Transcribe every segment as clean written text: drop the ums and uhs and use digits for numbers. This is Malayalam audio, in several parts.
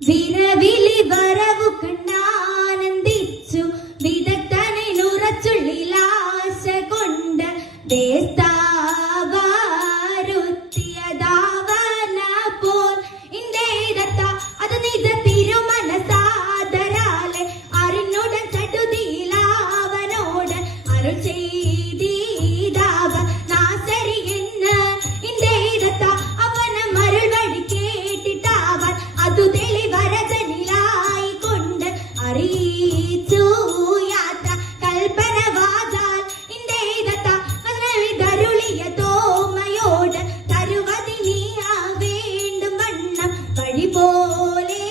വിരവിളി വരവു കണ്ടാനന്ദിച്ചു വിദഗ്ധനെ നുറച്ചുള്ളിലാശ കൊണ്ട് ദേശാവാരുത്തിയതാവന പോൽ ഇന്ത്യയിടത്ത അത് നിജ തിരുമനസാദരാലെ അറിഞ്ഞുടൻ ചടുതിയിലാവനോട് അരുൾ ചെയ്തീതാവ നാസരി എന്ന് ഇന്ത്യയിടത്ത അവന മരുൾ വഴി കേട്ടിട്ടാവൻ അതു തെളിവരജനിലായി കൊണ്ട് അറിയിച്ചു യാത്ര കൽപ്പന വാദാൽ ഇന്ത്യയിടത്ത അതിനവിതരുളിയ തോമയോട് തരുവതി നീ വേണ്ടും വണ്ണം വഴി പോലെ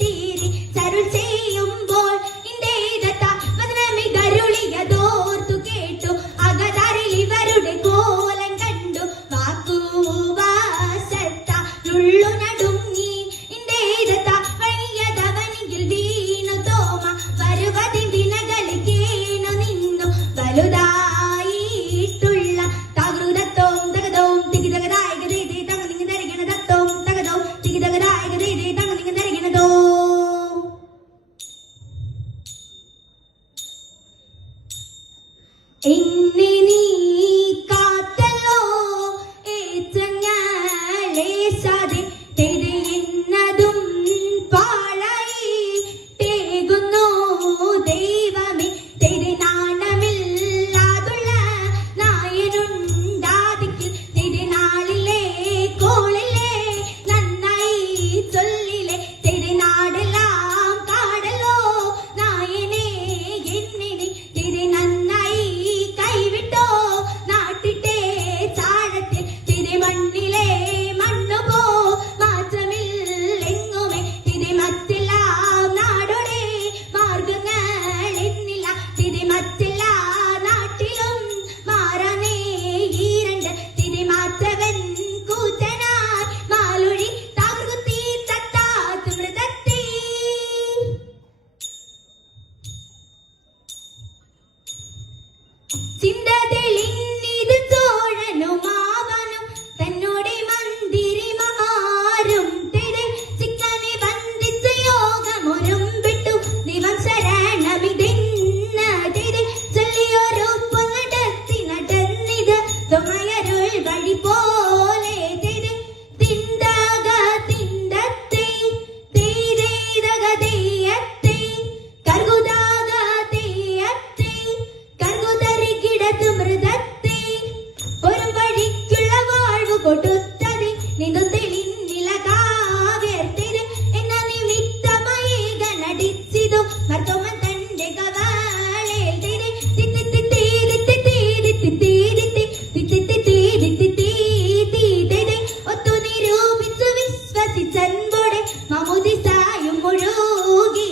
തീരി ചരുൾ ചെയ്യുമ്പോൾ ഇന്ത്യയിടത്ത അതിനവിതരുളിയതോർത്തു കേട്ടു അകതറിൽ ഇവരുടെ കോലം കണ്ടു വാക്കുവാസത്ത നുള്ളു നടുങ്ങി ഇന്ത്യയിടത്ത വഴിയതവനിൽ വീണു തോമ വരുവതി വിനകളി കേണു നിന്നു വലുതായിട്ടുള്ള തകൃതത്തോം തകതോം തികിതകതായക ദേ തങ്ങ നിങ്ങ നരകണ തത്തോം തകതോം തികിതകതായക ദേ തങ്ങ നിങ്ങ നരകണതോ എന്നെ നീ കാത്തല്ലോ ഏച്ചങ്ങളേശാതെ തെരയുന്നതും പാഴായി തേകുന്നു ദൈവമേ തെരനാണമില്ലാതുള്ള നായനുണ്ടാതിക്കിൽ തെരനാളിലെ കോളിലെ നന്നായി ചൊല്ലിലെ തെരനാടെല്ലാം കാടല്ലോ നായനെ എന്നിനെ തെരെ നന്നായി കൈവിട്ടോ നാട്ടിട്ടേ ചാഴത്തിൽ തിരെ മണ്ണിലെ മണ്ണുപോ മാറ്റമില്ലെങ്ങുമേ തിരെ മറ്റെല്ലാം നാടോടെ മാർഗങ്ങൾ എന്നില്ല തിരെ മറ്റെല്ലാ നാട്ടിലും മാറാനേ ഈരണ്ട് തിരെ മാറ്റവൻ കൂറ്റനായി മാലൊഴി തകർത്തി തട്ടാത്ത് മൃതത്തെ ചിന്തതെളിഞ്ഞിത് ചോഴനുമാവനും തന്നോടെ മന്ദിരിമാരും തെരെ ചിക്കനെ വന്ദിച്ച് യോഗമൊരുമ്പിട്ടു ദിവം ശരണമിതെന്ന തെരെ ചൊല്ലിയൊരുപ്പു നടത്തി നടന്നിത് തൊമയരുൾ വഴി പോലെ തെരെ തിണ്ടക തിണ്ടത്തെ തേരേതക തെയ്യത്തെ കർഗുദാക തെയ്യത്തെ കർഗുതറികിടത്തു മൃതത്തെ ഒരു വഴിക്കുള്ള വാഴ്വു കൊടുത്തതി നിന്നു തെളിഞ്ഞില കാവ്യർത്തിര് എന്ന നിമിത്തമയേക നടിച്ചിതു മർത്തോമൻ തന്റെ കവാളേൽ തിരെ ഒത്തു നിരൂപിച്ചു വിശ്വസിച്ചൻപോടെ മമുദിസായും മുഴുകി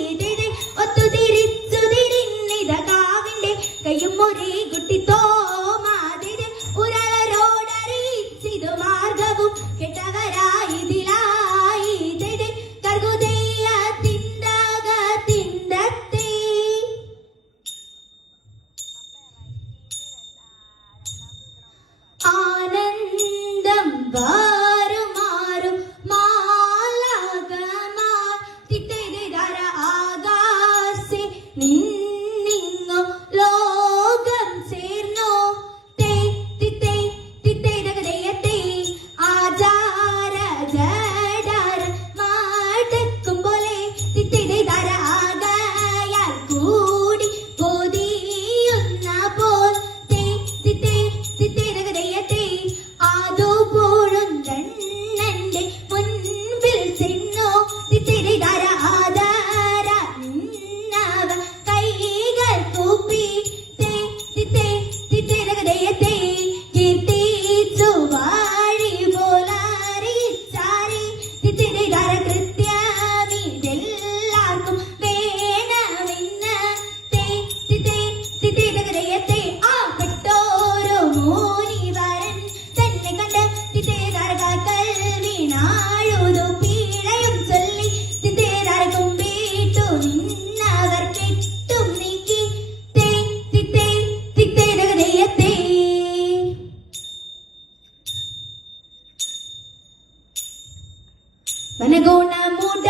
ഒത്തു തിരിച്ചു തിരിഞ്ഞിത കാവിന്റെ കയ്യും ഒരേ കുട്ടി തോമാതിര് ഒരാളോടറിയിച്ചിതു മാർഗവും കെട്ടവരായിതിലായി കർഗുദയ്യ തിണ്ടക തിണ്ടത്തെ ആനന്ദം വാരുമാറും മാലാകമാർ തിത്തൈതര ആകാശെ നിന്നിങ്ങോ ലോകം ചേർന്നോ തേ തിത്തേ തിത്തൈതകതയത്തെ ആചാര ജഡാര മാടക്കും പോലെ തിത്തൈതര ആകയാൽ കൂടി പൊതിയുന്ന പോൽ തേ തിത്തേ തിത്തൈതകതയത്തെ ആദോപോഴും കണ്ണന്റെ മുൻപിൽ ചെന്നോ തിത്തൈതര ആധാര നിന്നവ കൈകൾ കൂപ്പി തേ തിത്തേ തിത്തൈതകതയത്തെ കീർത്തിച്ചു വാഴി പോലറിച്ചാരി തിത്തൈതര കൃത്യമിതെല്ലാവർക്കും വേണമെന്ന് തേ തിത്തേ തിത്തൈതകതയത്തെ ആ പെട്ടോരോ മോനിവരൻ തന്നെ കണ്ട് തിത്തൈതരകൾ വീണാഴുതു പീഴയും ചൊല്ലി തിത്തൈതരക്കും വീട്ടു നിന്നവർ കെട്ടും നീക്കി തേ തിത്തേ തിത്തൈതകതയത്തെ വനഗുണ മുട